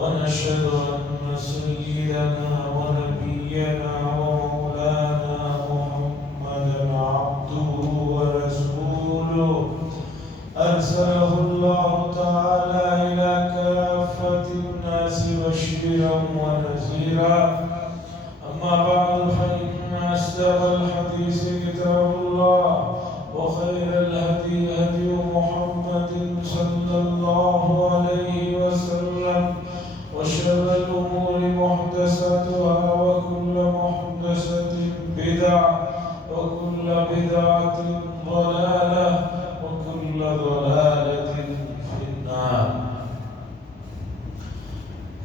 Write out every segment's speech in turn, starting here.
ونشهد أن سيدنا ونبينا ومولانا محمدا عبده ورسوله أرسله الله تعالى إلى كافة الناس بشيرا ونذيرا. أما بعد فإن أصدق الحديث كتاب الله وخير الهدي هدي محمد صلى الله عليه وسلم وشر الأمور محدثاتها وكل محدثة بدعة وكل بدعة ضلالة وكل ضلالة في النار.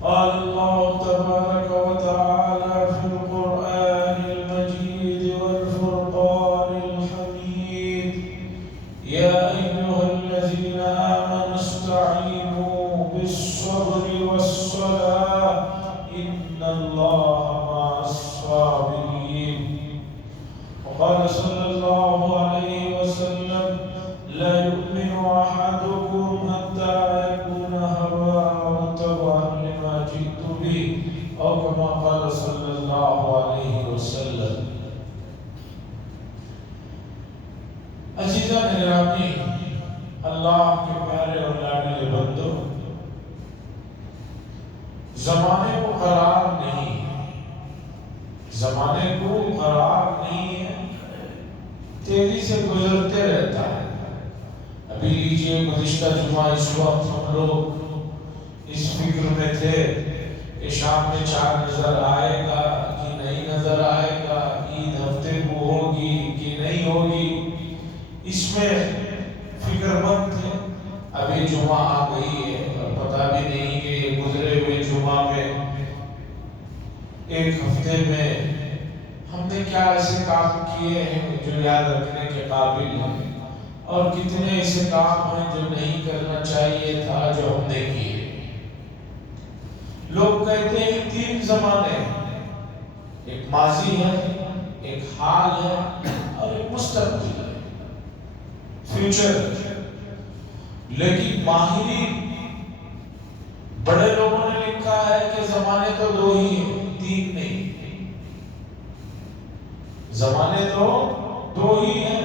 قال الله تبارك وتعالى في القرآن المجيد والفرقان الحميد: يا أيها الذين آمنوا استعينوا بالصبر والصلاة إن الله مع الصابرين. وقال صلى الله عليه وسلم: لا يؤمن أحدكم حتى يكون هواه تبعا لما جئت به، أو كما قال صلى الله عليه وسلم. عزیزان گرامی، اللہ کے پیارے اور لاڈلے بندو، زمانے کو قرار نہیں ہے، زمانے کو قرار نہیں ہے، تیزی سے گزرتے رہتا ہے. ابھی لیجئے گزشتہ جمعہ اس وقت ہم لوگ اس فکر میں تھے کہ شام میں چاند نظر آئے گا کہ نہیں نظر آئے گا، عید ہفتے کو ہوگی کہ نہیں ہوگی، اس میں فکر مند تھے. ابھی جمعہ آ گئی ہے اور پتہ بھی نہیں کہ گزرے ہوئے جمعہ میں ایک ہفتے میں ہم نے کیا ایسے کام کیے ہیں جو یاد رکھنے کے قابل ہیں، اور کتنے ایسے کام ہیں جو نہیں کرنا چاہیے تھا جو ہم نے کیے. لوگ کہتے ہیں تین زمانے ہیں، ایک ماضی ہے، ایک حال ہے اور ایک مستقبل ہے، فیوچر. لیکن ماہرین بڑے لوگوں نے لکھا ہے کہ زمانے تو دو ہی ہیں، تین نہیں. زمانے تو دو ہی ہیں،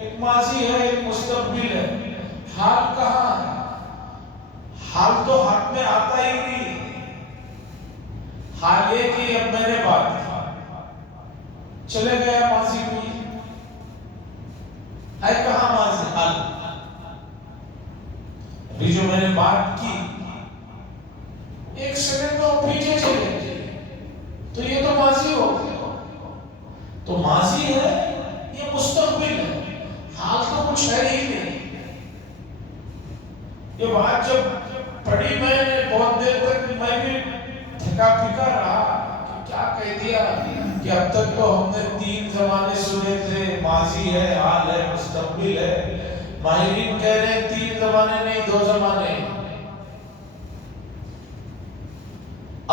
ایک ماضی ہے ایک مستقبل ہے. حال کہاں ہے؟ حال تو ہاتھ میں آتا ہی نہیں. حال یہ کہ اب میں نے بات کی، چلے گیا ماضی کوئی ہے کہاں ماضی؟ حال ابھی جو میں نے بات کی ایک سیکنڈ میں پیچھے چلے گئے تو یہ تو ماضی ہو گیا. تو ماضی ہے یہ مستقبل ہے، حال تو کچھ ہے ہی نہیں. یہ بات جب پڑھی میں نے بہت دیر تک میں بھی تھکا پھکا رہا کہ کیا کہہ دیا کہ اب تک تو ہم نے تین زمانے سنے تھے، ماضی ہے، حال ہے، مستقبل ہے. ماہرین کہہ رہے ہیں تین زمانے نہیں، دو زمانے.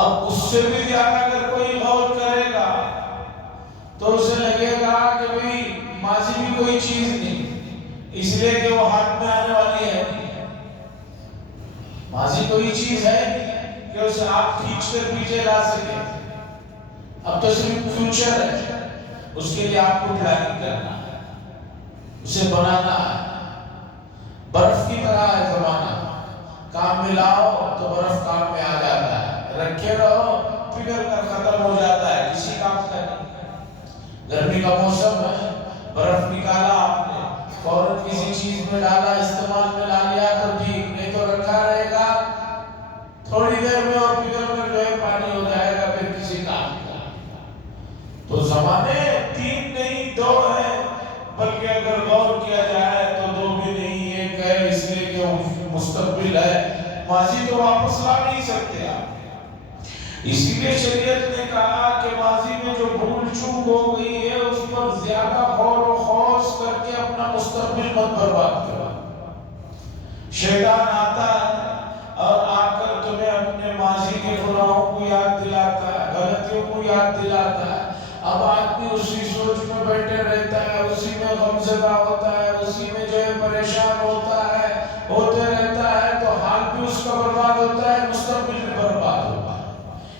اب اس سے بھی زیادہ اگر کوئی غور کرے گا تو اسے لگے گا کہ بھئی ماضی بھی کوئی چیز نہیں، اس لیے کہ وہ ہاتھ میں آنے والی ہے. ماضی کوئی چیز ہے کہ اسے آپ کھینچ کر پیچھے لا سکیں. اب تو صرف فیوچر ہے، اس کے لیے آپ کو پلاننگ کرنا ہے، اسے بنانا ہے. برف کی طرح ہے زمانہ، کام میں لاؤ تو برف کام میں آ جاتا ہے، رکھے رہو پگھل کر ختم ہو جاتا ہے، کسی کام کا نہیں. گرمی کا موسم ہے، برف نکالا آپ نے، فوراً کسی چیز میں ڈالا، استعمال میں لا لیا تو ٹھیک، نہیں تو رکھا رہے گا تھوڑی دیر میں اور پگھل کر جو ہے پانی ہو جائے گا، پھر کسی کام کا. تو زمانے تین نہیں دو ہیں، بلکہ اگر غور کیا جائے تو دو بھی نہیں، ایک ہے، اس لیے کہ مستقبل ہے. ماضی تو واپس لا نہیں سکتے آپ. اسی لیے شریعت نے کہا کہ ماضی میں جو بھول چوک ہو گئی ہے اس پر زیادہ غور و خوض کر کے اپنا مستقبل مت برباد کرو. شیطان آتا ہے اور آ کر تمہیں اپنے ماضی کے گناہوں کو یاد دلاتا ہے، غلطیوں کو یاد دلاتا ہے. اب آدمی اسی سوچ میں بیٹھے رہتا ہے، اسی میں غمزدہ ہوتا ہے، اسی میں جو ہے پریشان ہوتا ہے، ہوتے رہتا ہے، تو حال بھی اس کا برباد ہوتا ہے، مستقبل بھی برباد.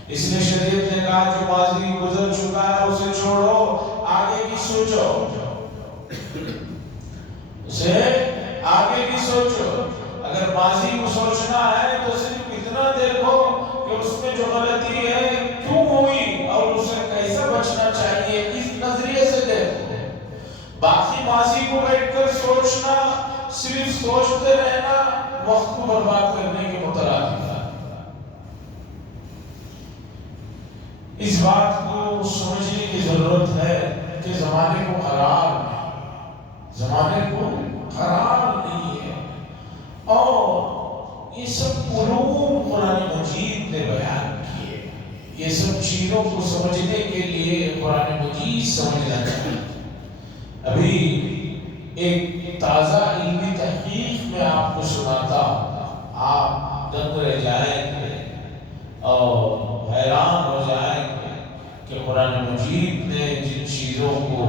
اس لیے شریعت نے کہا جو ماضی گزر چکا ہے اسے چھوڑو، آگے کی سوچو، اسے آگے کی سوچو۔ اگر ماضی کو سوچنا ہے تو صرف اتنا دیکھو کہ اس میں جو غلطی ہے کیوں ہوئی اور اسے کیسے بچنا چاہیے، اس نظریے سے دیکھو۔ باقی ماضی کو بیٹھ کر سوچنا، صرف سوچتے رہنا وقت کو برباد کرنے کے مترادف ہے۔ اس بات کو سمجھنے کی ضرورت ہے کہ زمانے کو قرار نہیں، زمانے کو قرار نہیں ہے، اور یہ سب علوم قرآن مجید نے بیان کیے۔ یہ سب چیزوں کو سمجھنے کے لیے قرآن مجید سمجھنا چاہیے۔ ابھی ایک تازہ علمی تحقیق میں آپ کو سناتا ہوں، آپ دنگ رہ جائیں گے اور حیران ہو جائیں گے کہ قرآن مجید نے جن چیزوں کو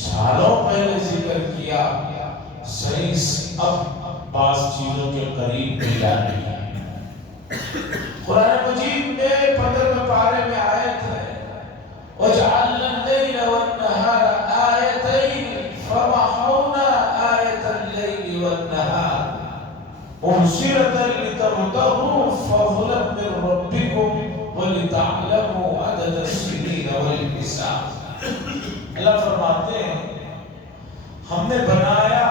سالوں پہلے ذکر کیا، سائنس اب بعض چیزوں کے قریب بھی جا رہی ہے۔ قرآن مجید میں 15ویں پارے میں آیت ہے وَجَعَلْنَا اللَّيْلَ وَالنَّهَارَ آيَتَيْنِ فَمَحَوْنَا آيَةَ اللَّيْلِ وَالنَّهَارِ مُبْصِرَةً لِتَبْتَغُوا فَضْلًا مِّن رَّبِّكُمْ وَلِتَعْلَمُوا عَدَدَ السِّنِينَ وَالْحِسَابَ۔ اللہ فرماتے ہیں ہم نے بنایا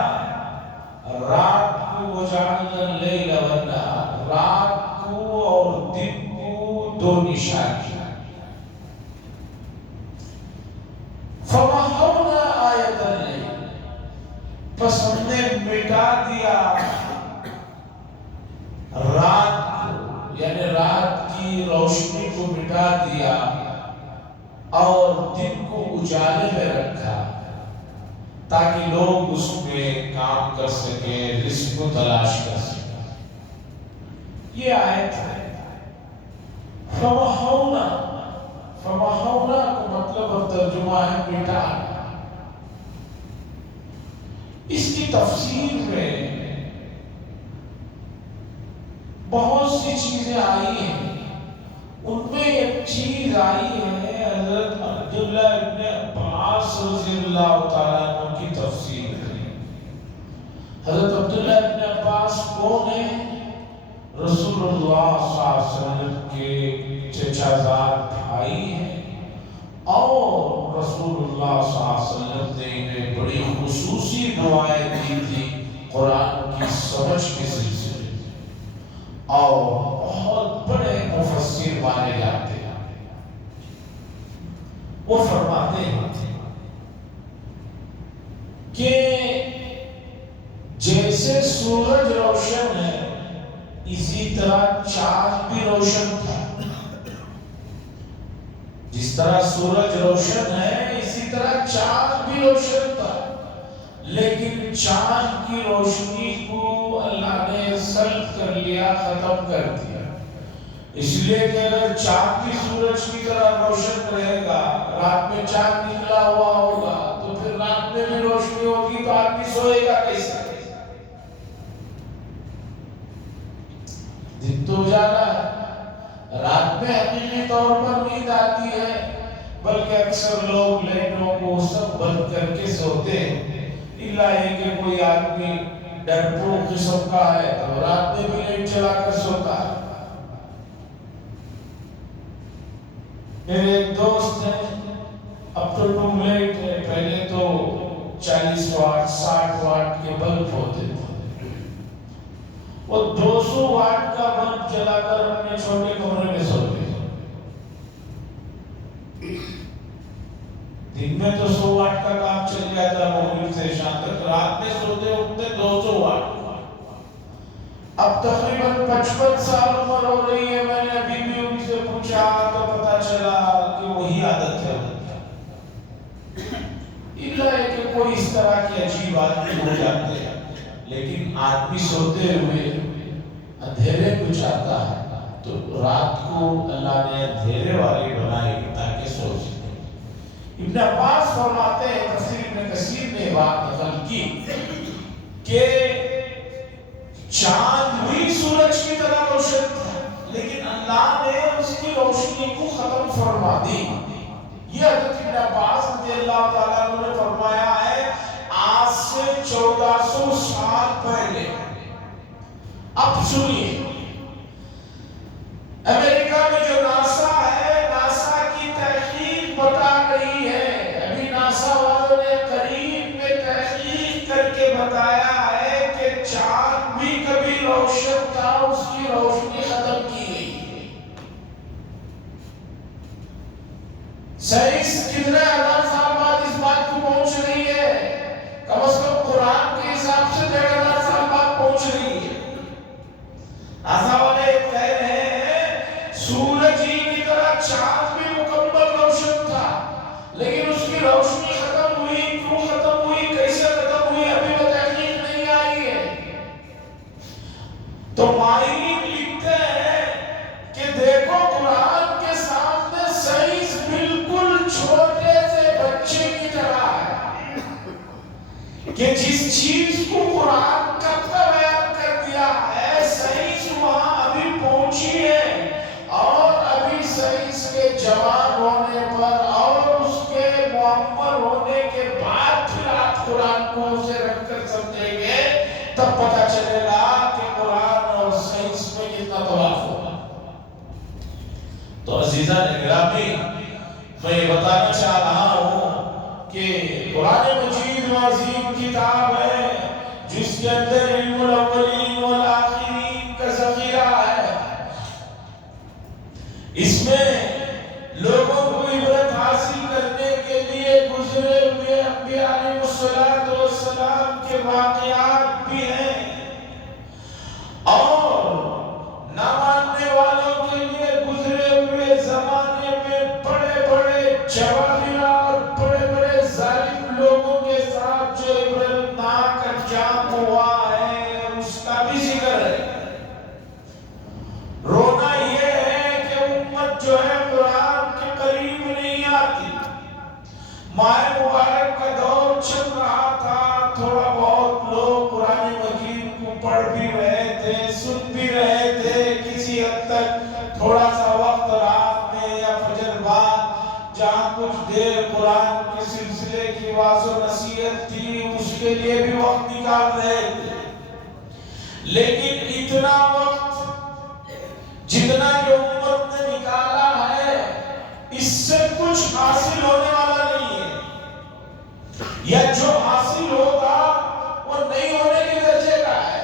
رات کو، وَجَعَلْنَا اللَّيْلَ وَالنَّهَارَ، رات کو اور دن کو دو نشان کیا۔ فَمَحَوْنَا آيَةَ اللَّيْلِ، پس ہم نے مٹا دیا رات کو، یعنی رات کی روشنی کو مٹا دیا اور دن کو اجالے میں رکھا تاکہ لوگ اس میں کام کر سکیں، رزق کو تلاش کر سکیں۔ یہ آیت ہے فَمَحَوْنَا، فَمَحَوْنَا کا مطلب اور ترجمہ ہے مٹانا۔ اس کی تفسیر میں بہت سی چیزیں آئی ہیں، ان میں ایک چیز آئی ہے حضرت عبداللہ ابن عباس رضی اللہ تعالیٰ عنہ کی تفسیر ہے۔ حضرت عبداللہ ابن عباس کون ہیں؟ رسول اللہ صلی اللہ علیہ وسلم کے چچا زاد بھائی ہیں، اور رسول اللہ صلی اللہ علیہ وسلم نے انہیں بڑی خصوصی دعائیں دی تھی قرآن کی سمجھ کے سلسلے، اور بہت بڑے مفسر مانے جاتے ہیں۔ وہ فرماتے ہیں کہ جیسے سورج روشن ہے اسی طرح چاند بھی روشن تھا۔ جس طرح سورج روشن ہے اسی طرح چاند بھی روشن تھا، لیکن چاند کی روشنی کو اللہ نے سلب کر لیا، ختم کر دیا، اس لیے کہ اگر چاند بھی سورج کی طرح روشن رہے گا، رات میں چاند نکلا ہوا ہوگا تو پھر رات میں بھی روشنی ہوگی تو آدمی سوئے گا کیسے؟ دن تو اجالا ہے، رات میں حقیقی طور پر نیند آتی ہے، بلکہ اکثر لوگ لائٹوں کو سب بند کر کے سوتے ہیں، الا یہ کہ کوئی آدمی ڈرپوک قسم کا ہے تو رات میں بھی لائٹ چلا کر سوتا ہے۔ میرے ایک دوست ہیں، اب تو ٹیوب لائٹ ہے، پہلے تو 40 واٹ 60 واٹ کے بلب ہوتے تھے، وہ 200 واٹ کا بلب جلا کر اپنے چھوٹے کمرے میں سوتے ہیں۔ دن میں تو 100 واٹ کا کام چل جاتا مغرب سے شام تک، رات میں سوتے اٹھتے 200 واٹ۔ اب تقریباً 55 سال عمر ہو رہی ہے، میں نے ابھی بھی ان سے پوچھا تو پتا چلا کہ وہی عادت ہے، الا ہے کہ کوئی اس طرح کی عجیب آدمی ہو جاتے ہیں، لیکن آدمی سوتے ہوئے اندھیرے کو چاہتا ہے تو رات کو اللہ نے اندھیرے والی بنائی تاکہ سو سکے۔ ابن عباس فرماتے ہیں، تفسیر ابن کثیر نے بات نقل کی کہ چاند بھی سورج کی طرح روشن تھا، لیکن اللہ نے اس کی روشنی کو ختم فرما دی. یہ حضرت ابن عباس رضی اللہ تعالیٰ عنہ نے فرمایا ہے آج سے 1400 سال پہلے. اب سنیے، امریکہ میں جو ناسا ہے، ناسا کی تحقیق بتا رہی ہے، ابھی ناسا والوں نے قریب میں تحقیق کر کے بتایا ہے کہ چاند بھی کبھی روشن تھا، اس کی روشنی ختم کی گئی. سائنس کتنے ہزار سال بعد اس بات کو پہنچ رہی ہے؟ کم از کم قرآن کے حساب سے 1500 سال بعد پہنچ رہی ہے. ناسا والے کہہ رہے ہیں سورج ہی کی طرح چاند بھی مکمل روشن تھا، لیکن اس کی روشنی ختم ہوئی. کیوں ختم ہوئی، کیسے ختم ہوئی، ابھی وہ تحقیق نہیں آئی ہے. تو ماہرین لکھتے ہیں کہ دیکھو قرآن کے سامنے سائنس بالکل چھوٹے سے بچے کی طرح ہے کہ جس چیز کو قرآن کب کا بیان کر دیا ہے، سائنس وہاں ابھی پہنچی ہے، اور ابھی سائنس کے جوان ہونے پر اور اس کے معمر ہونے کے بعد پھر آپ قرآن کو اسے رکھ کر سمجھیں گے، تب پتہ چلے گا کہ قرآن اور سائنس میں کتنا توافق ہوگا. تو عزیزان گرامی، میں یہ بتانا چاہ رہا ہوں کہ قرآن مجید عظیم کتاب ہے جس کے اندر علم الاولین والآخرین کا ذخیرہ ہے. اس میں لوگوں کو عبرت حاصل کرنے کے لیے گزرے ہوئے انبیاء علیہ السلام کے واقعات بھی ہیں، اور نہ ماننے والوں کے لیے گزرے ہوئے زمانے میں بڑے بڑے جواہر اور بڑے بڑے ظالم لوگوں کے ساتھ جو عبرتناک انجام ہوا ہے اس کا بھی ذکر ہے. رونا یہ ہے کہ امت جو ہے قرآن کے قریب نہیں آتی. ماہ مبارک کا دور چل رہا تھا، تھوڑا بہت لوگ قرآن مجید کو پڑھ بھی رہے تھے، سن بھی رہے تھے، کسی حد تک تھوڑا سا وقت رات میں یا فجر بعد جہاں کچھ دیر قرآن کے سلسلے کی واعظ و نصیحت تھی اس کے لیے بھی وقت نکال رہے تھے. لیکن اتنا وقت جتنا جو امت نے نکالا ہے اس سے کچھ حاصل ہونے والا نہیں ہے، یا جو حاصل ہوگا وہ نہیں ہونے کے درجے کا ہے.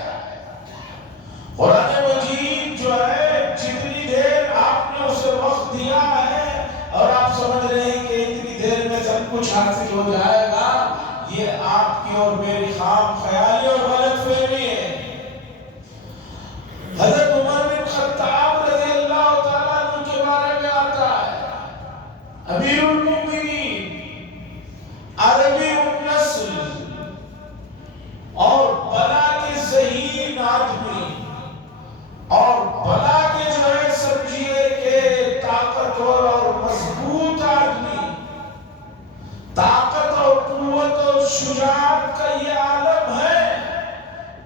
قرآن مجید جو ہے جتنی دیر آپ نے اسے وقت دیا ہے اور آپ سمجھ رہے ہیں کہ اتنی دیر میں سب کچھ حاصل ہو جائے گا، یہ آپ کی اور میری خام خیالی اور غلط فہمی ہے. حضرت عمر بن خطاب رضی اللہ تعالیٰ عنہ کے بارے میں آتا ہے، امیر المؤمنین، عربی النسل اور بلا کے ذہین آدمی، اور بلا کے جو ہے سمجھیے کہ طاقتور اور مضبوط آدمی. طاقت اور قوت اور شجاعت کا یہ عالم ہے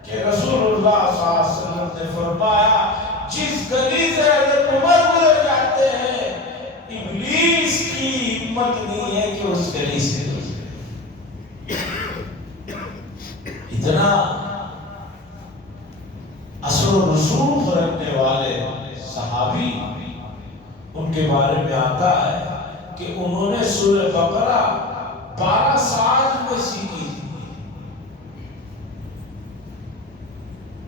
کہ رسول اللہ صلی اللہ علیہ وسلم نے فرمایا جس گلی سے حضرت عمر گزر جاتے ہیں ابلیس کی ہمت نہیں ہے کہ اس گلی سے گزرے. اتنا اثر و رسوخ رکھنے والے صحابی، ان کے بارے میں آتا ہے کہ انہوں نے سورہ بقرہ 12 سال میں سیکھی تھی.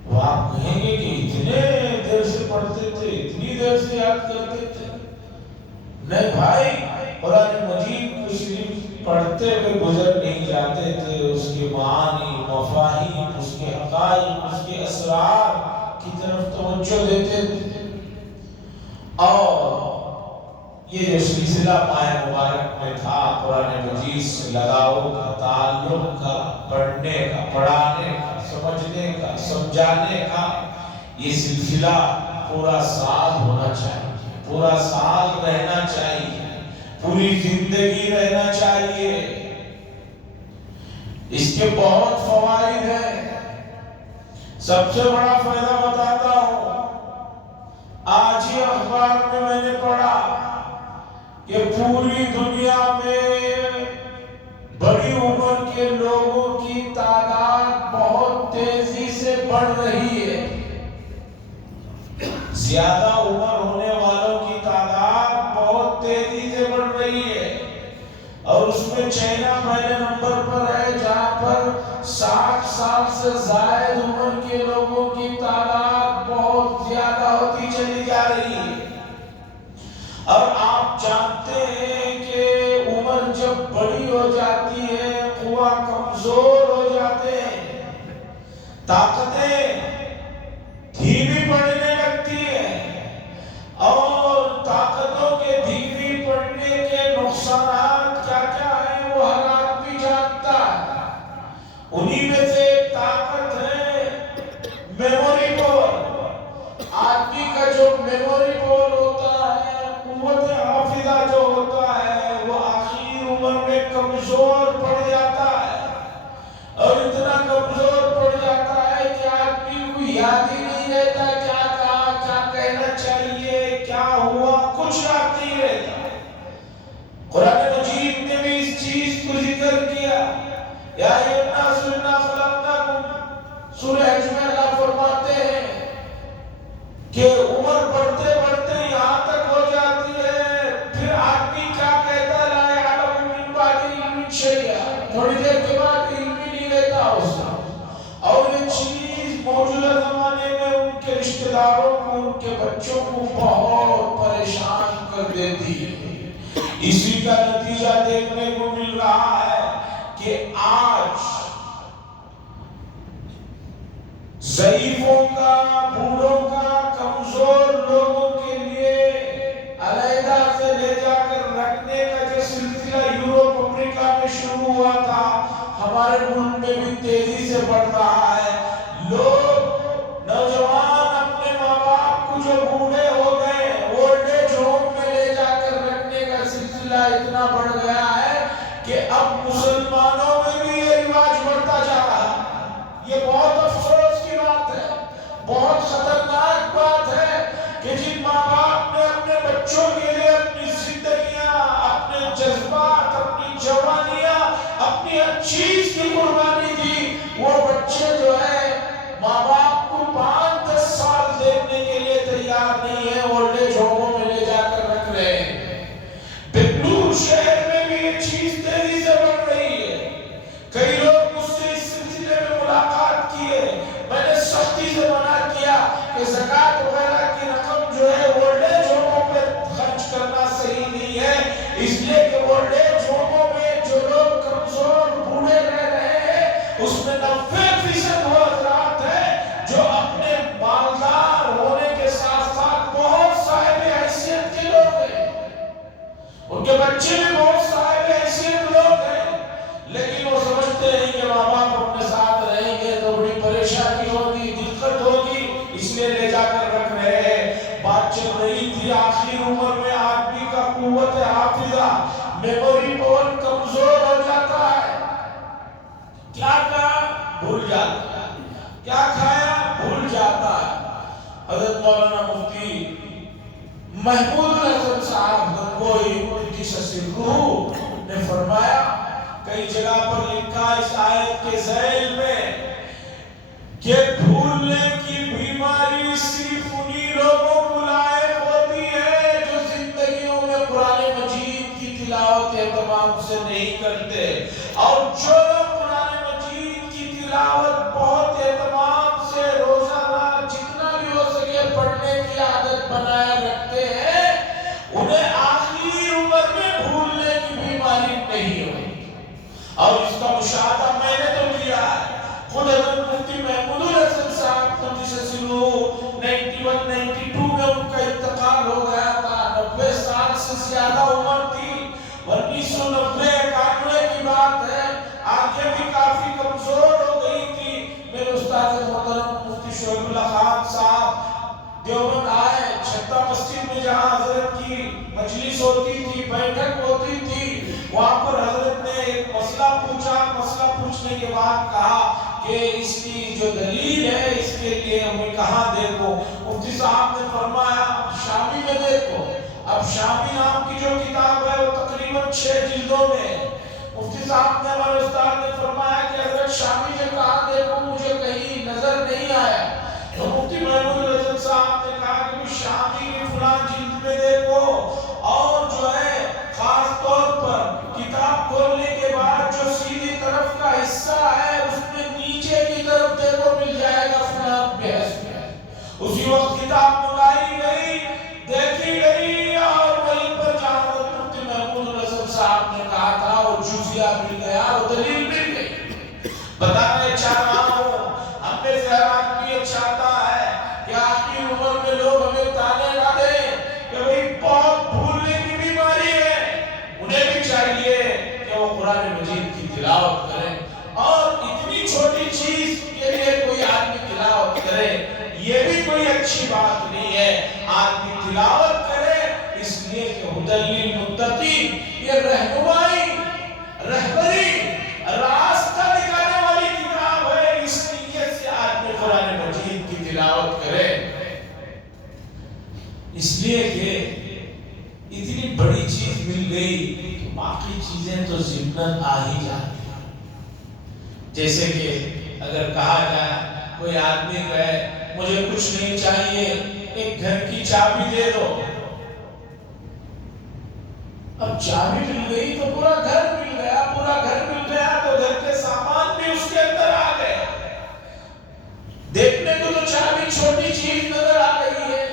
وہ آپ کہیں گے کہ اتنے دیر سے پڑھتے تھے، اتنی دیر سے یاد کرتے تھے. نہیں بھائی، قرآن مجید کو صرف پڑھتے ہوئے گزر نہیں جاتے تھے، اس کے معانی، مفاہیم، اس کے حقائق، اس کے اسرار کی طرف توجہ دیتے تھے. اور یہ جو سلسلہ ماہ مبارک میں تھا قرآن مجید سے لگاؤ کا، تعلق کا، پڑھنے کا، پڑھانے کا، سمجھنے کا، سمجھانے کا، یہ سلسلہ پورا سال ہونا چاہیے، پورا سال رہنا چاہیے، پوری زندگی رہنا چاہیے. اس کے بہت فوائد ہیں. سب سے بڑا فائدہ بتاتا ہوں، آج ہی اخبار میں نے پڑھا پوری دنیا میں بڑی عمر کے لوگوں کی تعداد بہت تیزی سے بڑھ رہی ہے. زیادہ عمر ہونے والوں کی تعداد بہت تیزی سے بڑھ رہی ہے، اور اس میں چائنا پہلے نمبر پر ہے، جہاں پر 60 سال سے زائد عمر کے لوگوں کی تعداد بہت زیادہ ہوتی چلی جا رہی ہے. اور آپ جانتے ہیں کہ عمر جب بڑی ہو جاتی ہے، قوہ کمزور ہو جاتے ہیں، طاقتیں دھیمی پڑنے لگتی ہیں، اور طاقتوں کے دھیمی پڑنے کے نقصانات کیا کیا ہیں وہ ہر آدمی جانتا ہے. انہی میں سے ایک طاقت ہے میموری پاور. آدمی کا جو میموری پاور ہوتا ہے، قوت حافظہ جو ہوتا ہے، وہ آخر عمر میں کمزور پڑ جاتا ہے، اور اتنا کمزور پڑ جاتا ہے کہ آدمی کو یاد ہی نہیں رہتا کیا کہا، کیا کہنا چاہیے، کیا ہوا، کچھ یاد نہیں رہتا. قرآن مجید نے بھی اس چیز کو ذکر کیا. یا ایھا الناس انا خلقناکم، سورہ حج میں اللہ فرماتے ہیں کہ عمر بڑھتے بڑھتے یہاں تک ہو جاتی ہے، پھر آدمی کیا کہتا ہے، لا یعلم من بعد علم شیئا، تھوڑی دیر کے بعد علم ہی نہیں رہتا اس کا. اور یہ چیز موجودہ زمانے میں ان کے رشتہ داروں کو، ان کے بچوں کو بہت پریشان کر دیتی ہے. اسی کا نتیجہ دیکھنے کو مل رہا ہے کہ آج ضعیفوں کا، بوڑھوں کا، کمزور لوگوں کے لیے علیحدہ سے لے جا کر رکھنے کا جو سلسلہ یورپ امریکہ میں شروع ہوا تھا، ہمارے ملک میں بھی تیزی سے بڑھ رہا ہے. لوگ، نوجوان اپنے ماں باپ کو جو بوڑھے ہو گئے، اولڈ ایج ہوم میں لے جا کر رکھنے کا سلسلہ اتنا بڑھ گیا ہے کہ اب مسلمانوں میں بھی یہ رواج بڑھتا جا رہا ہے. یہ بہت افسوس کی بات ہے، بہت خطرناک بات ہے کہ جن ماں باپ نے اپنے بچوں کے لیے اپنی زندگیاں، اپنے جذبات، اپنی جوانیاں، اپنی ہر چیز کی قربانی دی، وہ بچے جو ہے ماں باپ کو 5-10 سال دیکھنے کے لیے تیار نہیں ہے، اولڈ ایج ہوموں میں لے جا کر رکھ رہے ہیں. بنگلور شہر میں بھی یہ چیز تیزی سے بڑھ رہی ہے. کئی لوگ مجھ سے اس سلسلے میں ملاقات کیے، میں نے سختی سے منع کیا کہ زکوٰۃ وغیرہ کی رقم جو ہے اولڈ ایج ہوموں پہ خرچ کرنا صحیح نہیں ہے، اس لیے کہ اولڈ ایج ہوموں میں جو لوگ کمزور بوڑھے رہ رہے ہیں، اس میں 90% وہ حضرات ہیں جو اپنے مالدار ہونے کے ساتھ ساتھ بہت صاحب حیثیت کے لوگ ہیں. ان کے بچے بھی بہت صاحب حیثیت لوگ ہیں، لیکن وہ سمجھتے ہیں کہ ماں باپ اپنے ساتھ رہیں گے تو بڑی پریشانی ہوگی، دقت ہوگی، اس لیے لے جا کر رکھ رہے ہیں. بات چل رہی تھی آخر عمر میں آدمی کا قوت حافظہ، میموری پاور کمزور ہو جاتا ہے. کیا کہا بھول جاتا ہے، کیا کھایا بھول جاتا ہے. حضرت مولانا مفتی محمود الحسن صاحب گنگوئی قدس سرہ نے فرمایا، کئی جگہ پر لکھا اس آیت کے ذیل میں کہ بھولنے کی بیماری صرف انہی لوگوں کو لاحق ہوتی ہے جو زندگیوں میں قرآن مجید کی تلاوت اہتمام سے نہیں کرتے. اور جو لوگ قرآن مجید کی تلاوت بہت اہتمام سے روزانہ جتنا بھی ہو سکے پڑھنے کی عادت بنائے رکھتے ہیں، انہیں آخری عمر میں بھولنے کی بیماری نہیں ہوتی. اور اس کا مشاہدہ میں نے تو کیا ہے. خود حضرت مفتی محمود الحسن صاحب قدس سرہ 91-92 میں ان کا انتقال ہو گیا تھا. 90 سال سے زیادہ عمر تھی. 1990-91 کی بات ہے. آنکھیں بھی کافی کمزور ہو گئی تھی. میرے استاد محترم مفتی شعیب اللہ خان صاحب دیوبند آئے. چھتا مسجد میں جہاں حضرت کی مجلس ہوتی تھی، بیٹھک ہوتی تھی، وہاں پر حضرت نے ایک مسئلہ پوچھا. مسئلہ پوچھنے کے بعد کہا کہ اس کی جو دلیل ہے اس کے لیے ہمیں کہاں دیکھو. مفتی صاحب نے فرمایا اب شامی میں دیکھو. اب شامی نام کی جو کتاب ہے وہ 6 جلدوں میں مفتی صاحب نے ہمارے استاد نے فرمایا کہ حضرت شامی نے کہا دیکھو مجھے کہیں نظر نہیں آیا، تو مفتی محمود رضا صاحب نے کہا کہ شامی کی فلان جلد میں دیکھو، اور جو ہے خاص طور پر کتاب کھولنے کے بعد جو سیدھی طرف کا حصہ ہے اس میں نیچے کی طرف دیکھو مل جائے گا فلان بحث میں۔ اسی وقت کتاب منگائی گئی، دیکھی گئی، اور وہیں پر جہاں مفتی محمود رضا صاحب نے کہا تھا وہ جزیہ مل گیا، وہ دلیل مل گئی۔ بتانے چاہ رہا ہوں ہم میں سے ہر آدمی یہ چاہتا ہے کہ آخری عمر میں لوگ ہمیں تانے نہ دیں کہ بھئی بہت بھولنے کی بیماری ہے، انہیں بھی چاہیے کہ وہ قرآن مجید کی تلاوت کریں، اور اتنی چھوٹی چیز کے لیے کوئی آدمی تلاوت کرے یہ بھی کوئی اچھی بات نہیں ہے۔ آدمی تلاوت کرے اس لیے کہ ہدی للمتقین، یہ رہنمائی، رہبری، راستہ دکھانے والی کتاب ہے، اس نیت سے آدمی قرآن مجید کی تلاوت کرے، اس لیے کہ اتنی بڑی چیز مل گئی تو باقی چیزیں تو ضمن آ ہی جاتی ہیں۔ جیسے کہ اگر کہا جائے کوئی آدمی کہے مجھے کچھ نہیں چاہیے، ایک گھر کی چابی دے دو، اب چابی مل گئی تو پورا گھر مل گیا، پورا گھر مل گیا تو گھر کے سامان بھی اس کے اندر آ گئے۔ دیکھنے کو تو چابی چھوٹی چیز نظر آ رہی ہے،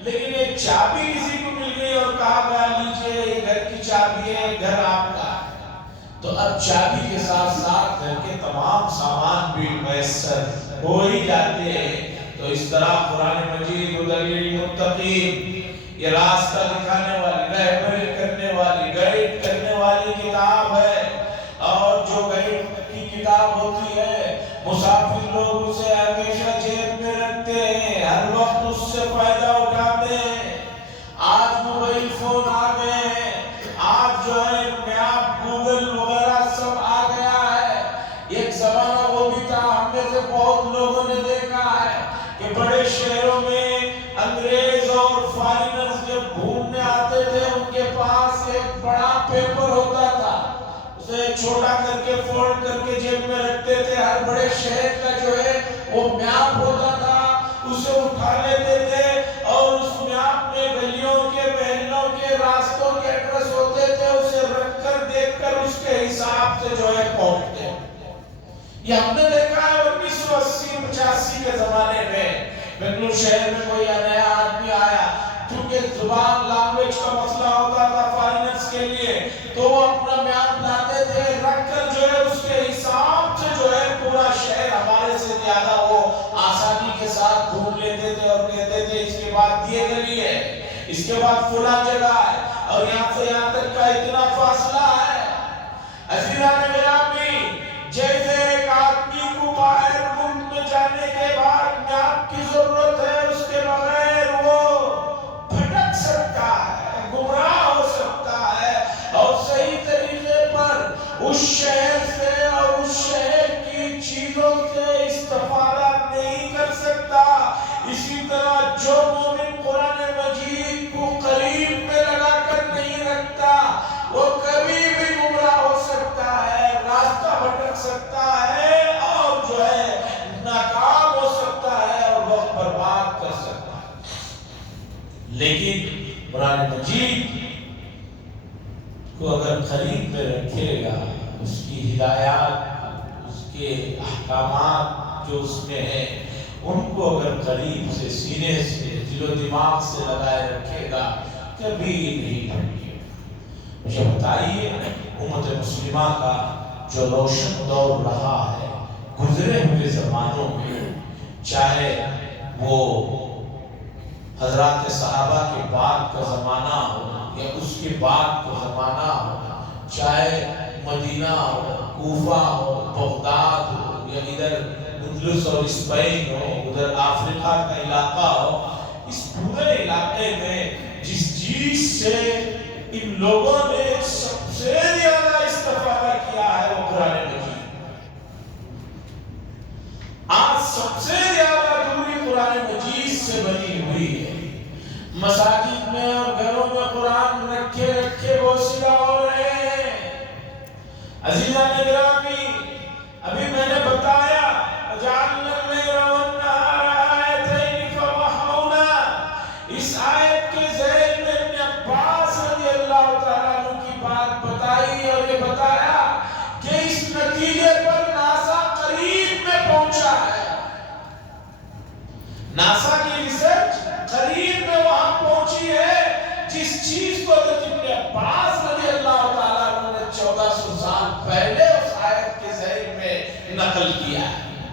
لیکن ایک چابی کسی کو مل گئی اور کہا گیا لیجئے یہ گھر کی چابی ہے، گھر آپ کا ہے، تو اب چابی کے ساتھ ساتھ گھر کے تمام سامان بھی میسر ہو ہی جاتے ہیں۔ تو اس طرح قرآن مجید ہدی للمتقین، یہ راستہ دکھانے والی، رہبری کرنے والی، گائیڈ کرنے والی کتاب ہے، اور جو گائیڈ کی کتاب ہوتی ہے مسافر لوگ اسے ہمیشہ جیب میں رکھتے ہیں، ہر وقت اس سے فائدہ اٹھاتے ہیں۔ آج موبائل فون آ گئے ہیں، آج جو ہے میپ، گوگل وغیرہ سب آ گیا ہے۔ ایک زمانہ وہ بھی تھا، ہم میں سے بہت لوگوں نے دیکھا ہے کہ بڑے شہروں میں انگریز اور فارینرز جب گھومنے آتے تھے ان کے پاس ایک بڑا پیپر ہوتا تھا، اسے چھوٹا کر کے فولڈ کر کے جیب میں رکھتے تھے، ہر بڑے شہر کا جو ہے وہ میپ ہوتا تھا، اسے اٹھا لیتے تھے اور اس میپ میں گلیوں کے، محلوں کے، راستوں کے ایڈریس ہوتے تھے، اسے رکھ کر دیکھ کر اس کے حساب سے جو ہے پہنچتے۔ یہ ہم نے دیکھا ہے 1980-85 کے زمانے میں بنگلور شہر میں کوئی نیا آدمی آیا، کیونکہ زبان لینگویج کا مسئلہ ہوتا تھا فارینرز کے لیے، تو وہ اپنا میپ لاتے تھے، رکھ کر جو ہے اس کے حساب سے جو ہے پورا شہر ہمارے سے زیادہ وہ آسانی کے ساتھ گھوم لیتے تھے، اور کہتے تھے اس کے بعد یہ گلی ہے، اس کے بعد فلاں جگہ ہے، اور یہاں سے یہاں تک کا اتنا فاصلہ ہے۔ عزیزان گرامی، جیسے ایک آدمی کو باہر ملک میں جانے کے بعد میپ کی ضرورت ہے، اس کے بغیر وہ بھٹک سکتا ہے، گمراہ ہو سکتا ہے، اور صحیح طریقے پر اس شہر سے اور اس شہر کی چیزوں سے استفادہ نہیں کر سکتا۔ اسی طرح جو مومن قرآن مجید کو قریب میں لگا کر نہیں رکھتا وہ کبھی بھی گمراہ ہو سکتا ہے، راستہ بھٹک سکتا ہے، اور جو ہے ناکام ہو سکتا ہے اور وقت برباد کر سکتا ہے۔ لیکن قرآن مجید کو اگر قریب میں رکھے گا، اس کی ہدایات، اس کے احکامات جو اس میں ہیں، ان کو اگر قریب سے، سینے سے، دل و دماغ سے لگائے رکھے گا، کبھی نہیں بھٹکے۔ مجھے بتائیے امت مسلمہ کا جو روشن دور رہا ہے گزرے ہوئے زمانوں میں، چاہے وہ حضرات صحابہ کے بعد کا زمانہ ہو یا اس کے بعد کا زمانہ ہو، چاہے مدینہ ہو، کوفہ ہو، بغداد ہو، یا ادھر اندلس اور اسپین ہو، ادھر افریقہ کا علاقہ ہو، اس پورے علاقے میں جس چیز سے ان لوگوں نے سب سے زیادہ استفادہ کیا ہے وہ قرآن مجید۔ آج سب سے زیادہ دوری قرآن مجید سے بنی ہوئی ہے۔ مساجد میں اور گھروں میں قرآن رکھے رکھے بوسیلہ ہو رہے ہیں، عزیزان گرامی، ابھی میں نے بتایا وَجَعَلْنَا اللَّيْلَ وَالنَّهَارَ آیَتَيْنِ فَمَحَوْنَا، اس آیت کے ذیل میں ابن عباس رضی اللہ تعالیٰ عنہ کی بات بتائی اور یہ بتایا کہ اس نتیجے پر ناسا قریب میں پہنچا ہے. ناسا کی ریسرچ قریب میں وہاں پہنچی ہے جس چیز کو ابن عباس رضی اللہ تعالیٰ عنہ نے 1400 سال پہلے اس آیت کے ذیل میں نقل کیا ہے.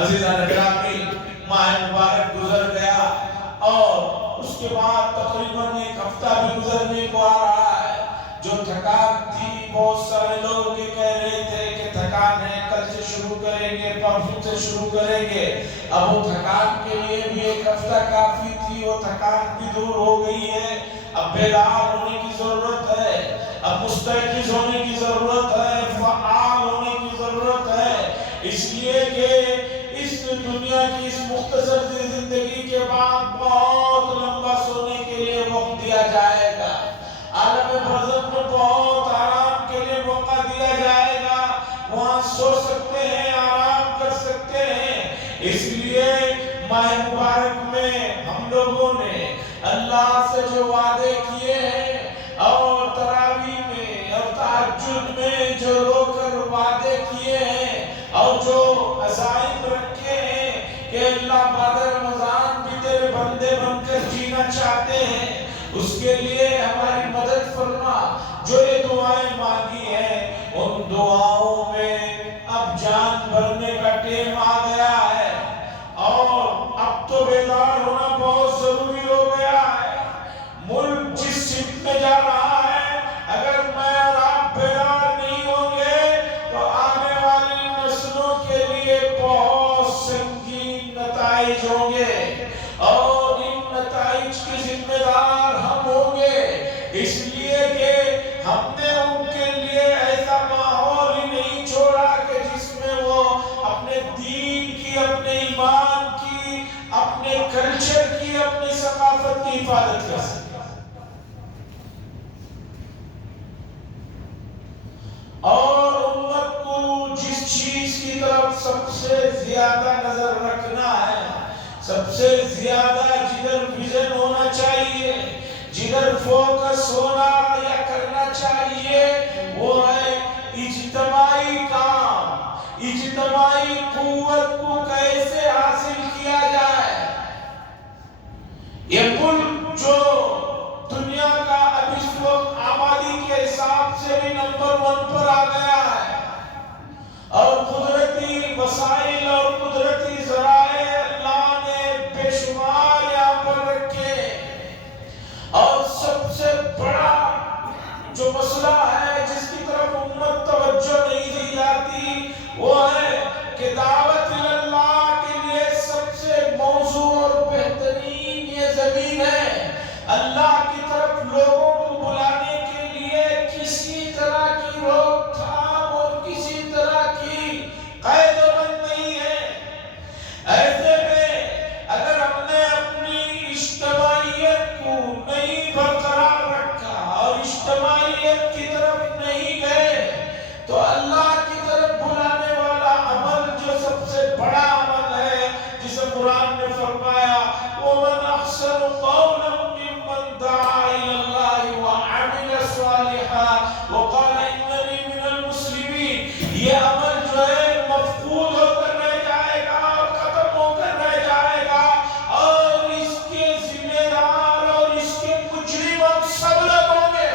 عزیزان گرامی، ماہ مبارک گزر گیا اور اس کے بعد تقریباً ایک ہفتہ بھی گزرنے کو آ رہا ہے. جو تھکان تھی، بہت سارے لوگ یہ کہہ رہے تھے کہ تھکان ہے، کل سے شروع کریں گے، پرسوں سے شروع کریں گے. اب وہ تھکان کے لیے بھی ایک ہفتہ کافی تھی، وہ تھکان بھی دور ہو گئی ہے. اب بیدار ہونے کی ضرورت ہے، اب مستحفظ ہونے کی ضرورت ہے، فعال ہونے کی ضرورت ہے. اس لیے کہ اس دنیا کی اس مختصر زندگی کے بعد بہت لمبا سونے کے لیے وقت دیا جائے گا. عالم برزخ میں بہت آرام کے لیے موقع دیا جائے گا. وہاں سو سکتے ہیں، آرام کر سکتے ہیں. اس لیے ماہ مبارک میں ہم لوگوں نے اللہ سے جو وعدے کیے ہیں اور تراویح میں اور تہجد میں جو رو کر وعدے کیے ہیں اور جو عزائم رکھے ہیں کہ اللہ بعد رمضان بھی تیرے بندے بن کر جینا چاہتے ہیں، اس کے لیے ہماری مدد فرما. جو یہ دعائیں مانگی ہیں ان دعاؤں میں اب جان بھرنے کا ٹائم آ گیا ہے اور اب تو بیدار ہونا بہت ضروری ہو گیا ہے. ملک جس سمت میں جا رہا ہے، اگر میں اور آپ بیدار نہیں ہوں گے تو آنے والی نسلوں کے لیے بہت سنگین نتائج ہوں گے اور ان نتائج کے ذمہ دار ہم ہوں گے. اس لیے کہ ہم نے ان کے لیے ایسا ماحول ہی نہیں چھوڑا کہ جس میں وہ اپنے دین کی، اپنے ایمان کی، اپنے کلچر کی، اپنی ثقافت کی حفاظت کر سکے. اور امت کو جس چیز کی طرف سب سے زیادہ نظر رکھنا ہے، سب سے زیادہ جدھر ویژن ہونا چاہیے، جدھر فوکس ہونا یا کرنا چاہیے، وہ ہے اجتماعی کام. اجتماعی قوت کو کیسے حاصل کیا جائے. یہ ملک جو دنیا کا اب اس وقت آبادی کے حساب سے بھی نمبر 1 پر آ گیا ہے اور قدرتی وسائل اور قدرتی ذرائع اللہ نے بے شمار یہاں پر رکھے. اور سب سے بڑا جو مسئلہ ہے جس کی طرف امت توجہ نہیں دی جاتی، وہ ہے کہ دعوت اللہ کے لیے سب سے موزوں اور بہترین یہ زمین ہے. اللہ کی طرف لوگوں کو بلانے کے لیے کسی طرح کی روک تھام اور کسی طرح کی قید و بند نہیں ہے. ایسے میں اگر ہم نے اپنی اجتماعیت کو نہیں برقرار رکھا اور اجتماعیت کی طرف نہیں گئے تو اللہ کی طرف بلانے والا عمل جو سب سے بڑا عمل ہے، جسے قرآن نے فرمایا وَمَنْ أَحْسَنُ قَوْلًا مِّمَّنْ دَعَا إِلَى اللَّهِ وَعَمِلَ صَالِحًا وَقَالَ إِنَّنِي مِنَ الْمُسْلِمِينَ. یہ عمل جو ہے مفقود ہو کر رہ جائے گا اور ختم ہو کر رہ جائے گا اور اس کے ذمہ دار اور اس کے مجرم ہم سب لوگ ہوں گے.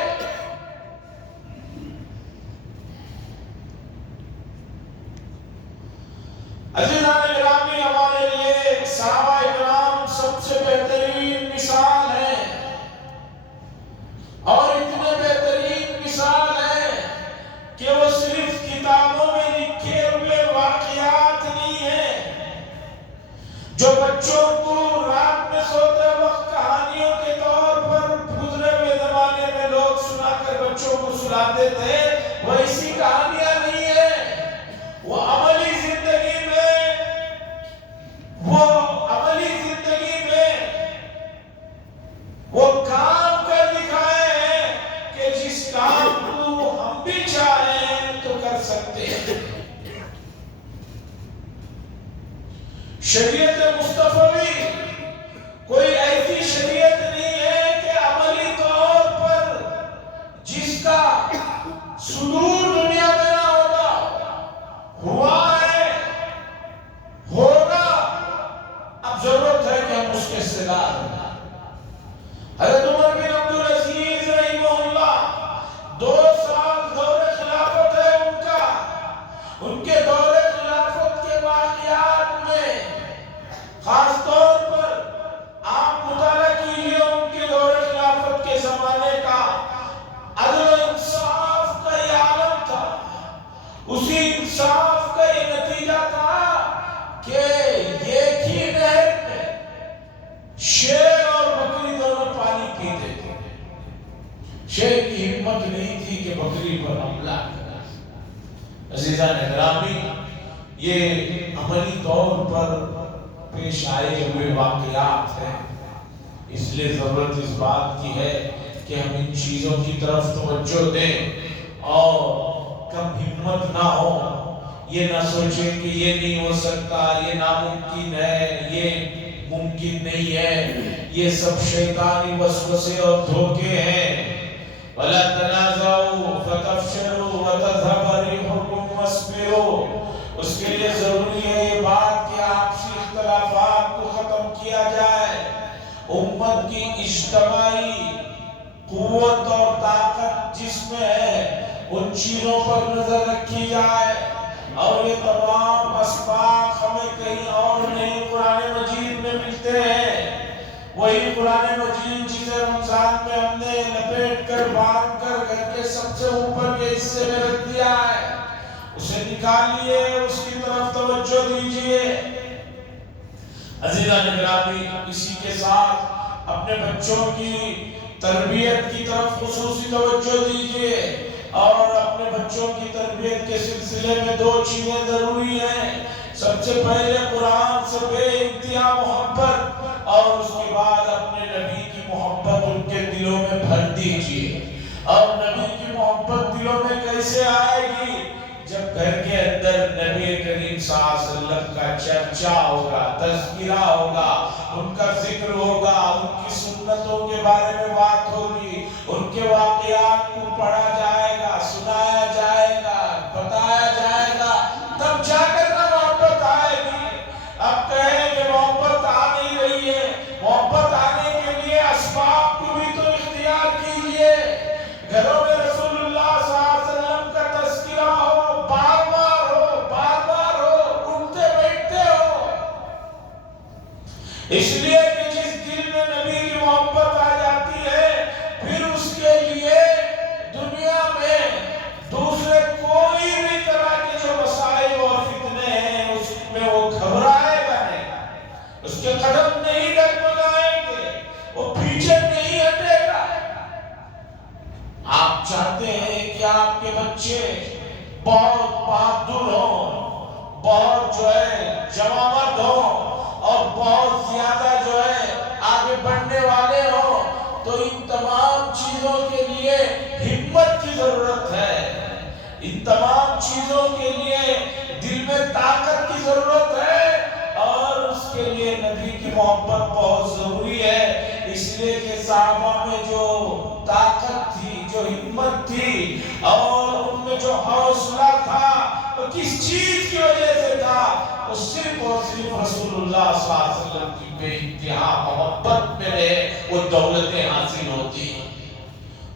عزیزان گرامی، ہمارے لیے صحابہ اکرام سب سے بہترین مثال ہے اور اتنے بہترین مثال ہے کہ وہ صرف کتابوں میں لکھے ہوئے واقعات نہیں ہیں جو بچوں کو رات میں سوتے وقت کہانیوں کے طور پر گزرے ہوئے زمانے میں لوگ سنا کر بچوں کو سلاتے تھے. وہ ایسی کہانیاں نہیں ہیں. وہ عملی زندگی میں وہ کام کر دکھائے ہیں کہ جس کام کو ہم بھی چاہیں تو کر شریعت مصطفی کوئی ایسی شریعت نہیں ہے کہ عملی طور پر جس کا صدور دنیا میں نہ ہوگا، ہوا ہے، ہوگا، اب ضرورت ہے کہ ہم اس کے حصےدار ہوں۔ حضرت عمر بن عبدالعزیز رحمہ اللہ 2 سال دور خلافت ہے ان کا، ان کے دور خلافت کے واقعات میں خاص طور پر آپ مطالعہ کیجئے ان کے دور خلافت کے زمانے کا عدل و انصاف کا یہ عالم تھا، اسی انصاف کا یہ نتیجہ تھا کہ ایک ہی نہر میں شیر اور بکری دونوں پانی پیتے تھے۔ شیر کی ہمت نہیں تھی کہ بکری پر حملہ کرے۔ عزیزان گرامی، یہ عملی طور پر پیش آئے ہوئے واقعات ہیں، اس لیے ضرورت اس بات کی ہے کہ ہم ان چیزوں کی طرف توجہ دیں اور کم ہمت نہ ہو، یہ نہ سوچیں کہ یہ نہیں ہو سکتا، یہ ناممکن ہے، یہ ممکن نہیں ہے، یہ سب شیطانی وسوسے اور دھوکے ہیں۔ وَلَا تَنَازَعُوا فَتَفْشَلُوا وَتَذْهَبَ رِيحُكُمْ وَاصْبِرُوا، اس کے لیے ضروری ہے یہ بات کہ آپسی اختلافات کو ختم کیا جائے، امت کی اجتماعی قوت اور طاقت جس میں ہے ان چیزوں پر نظر رکھی جائے، اور یہ تمام اسباق ہمیں کہیں اور نہیں قرآن مجید میں ملتے ہیں۔ وہی قرآن مجید جسے رمضان میں ہم نے لپیٹ کر باندھ کر گھر کے سب سے اوپر کے حصے میں رکھ دیا ہے، اسے نکالیے، اس کی طرف توجہ دیجئے۔ عزیزان گرامی، اسی کے ساتھ اپنے بچوں کی تربیت کی طرف خصوصی توجہ دیجئے، اور اپنے بچوں کی تربیت کے سلسلے میں 2 چیزیں ضروری ہیں۔ سب سے پہلے قرآن سے بے انتہا محبت، اور اس کے بعد اپنے نبی کی محبت ان کے دلوں میں بھر دیجئے۔ اور نبی کی محبت دلوں میں کیسے آئے گی؟ جب گھر کے اندر نبی کریم صلی اللہ علیہ وسلم کا چرچا ہوگا، تذکرہ ہوگا، ان کا ذکر ہوگا، ان کی سنتوں کے بارے میں بات ہوگی، ان کے واقعات کو پڑھا جائے گا، سنایا جائے گا، بتایا جائے گا، تب جا کر نہ محبت آئے گی۔ اب کہیں کہ محبت آ نہیں رہی ہے، محبت آنے کے لیے اسباب کو بھی تو اختیار کیجئے۔ گھروں میں رسول اللہ صلی اللہ علیہ وسلم کا تذکرہ ہو، بار بار ہو، اٹھتے بیٹھتے ہو، اس لیے کہ جس دل میں نبی کی محبت آ جاتی ہے، پھر اس کے لیے دنیا میں دوسرے کوئی بھی طرح کے جو مسائل اور فتنے ہیں اس میں وہ گھبرائے گا نہیں، اس کے قدم نہیں ڈگمگائیں گے، وہ پیچھے نہیں ہٹے گا۔ آپ چاہتے ہیں کہ آپ کے بچے بہت بہادر ہوں، بہت جو ہے جوانمرد ہوں، اور بہت زیادہ جو ہے آگے بڑھنے والے ہوں، تو ان تمام چیزوں کے لیے ہمت کی ضرورت ہے، ان تمام چیزوں کے لیے دل میں طاقت کی ضرورت ہے، اور اس کے لیے نبی کی محبت بہت ضروری ہے۔ اس لیے کہ صحابہ میں جو طاقت تھی، جو ہمت تھی، اور ان میں جو حوصلہ تھا، وہ کس چیز کی وجہ سے تھا؟ وہ صرف اور صرف رسول اللہ صلی اللہ علیہ وسلم کی بے انتہا محبت میں رہے، وہ دولتیں حاصل ہوتی۔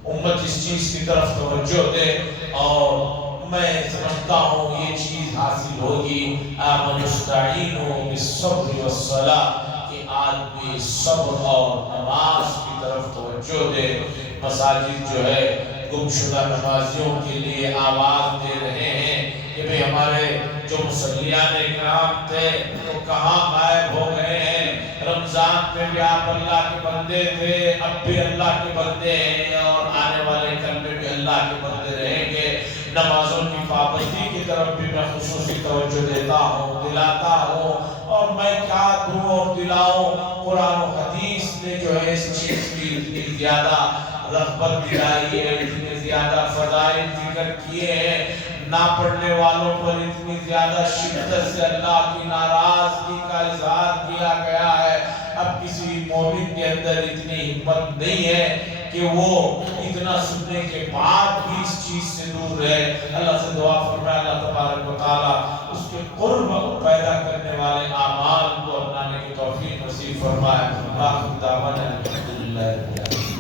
امت اس چیز کی طرف توجہ دے، اور میں سمجھتا ہوں یہ چیز حاصل ہوگی۔ آمن استعینوا بالصبر والصلاۃ، کہ آدمی صبر اور نماز کی طرف توجہ دے۔ مساجد جو ہے گمشدہ نمازیوں کے لیے آواز دے رہے ہیں کہ بھئی ہمارے جو مصلیان اکرام تھے وہ کہاں غائب ہو گئے ہیں؟ رمضان پہ بھی آپ اللہ کے بندے تھے، اب بھی اللہ کے بندے ہیں، اور آنے والے کل میں بھی اللہ کے بندے رہیں گے۔ نمازوں کی پابندی کی طرف بھی میں خصوصی توجہ دیتا ہوں، دلاتا ہوں، اور میں کیا دوں اور دلاؤں؟ قرآن و حدیث نے جو ہے اس چیز کی اتنی زیادہ رغبت دلائی ہے، اتنے زیادہ فضائل ذکر کیے ہیں۔ نہ پڑھنے والوں پر اتنی زیادہ شدت سے اللہ کی ناراضگی کا اظہار کیا گیا ہے، اب کسی مومن کے اندر اتنی ہمت نہیں ہے کہ وہ اتنا سننے کے بعد بھی اس چیز سے دور رہے۔ اللہ سے دعا فرمائے اللہ تبارک و تعالیٰ اس کے قرب پیدا کرنے والے اعمال کو اپنانے کی توفیق نصیب فرمائے۔ آخر دعوانا الحمدللہ۔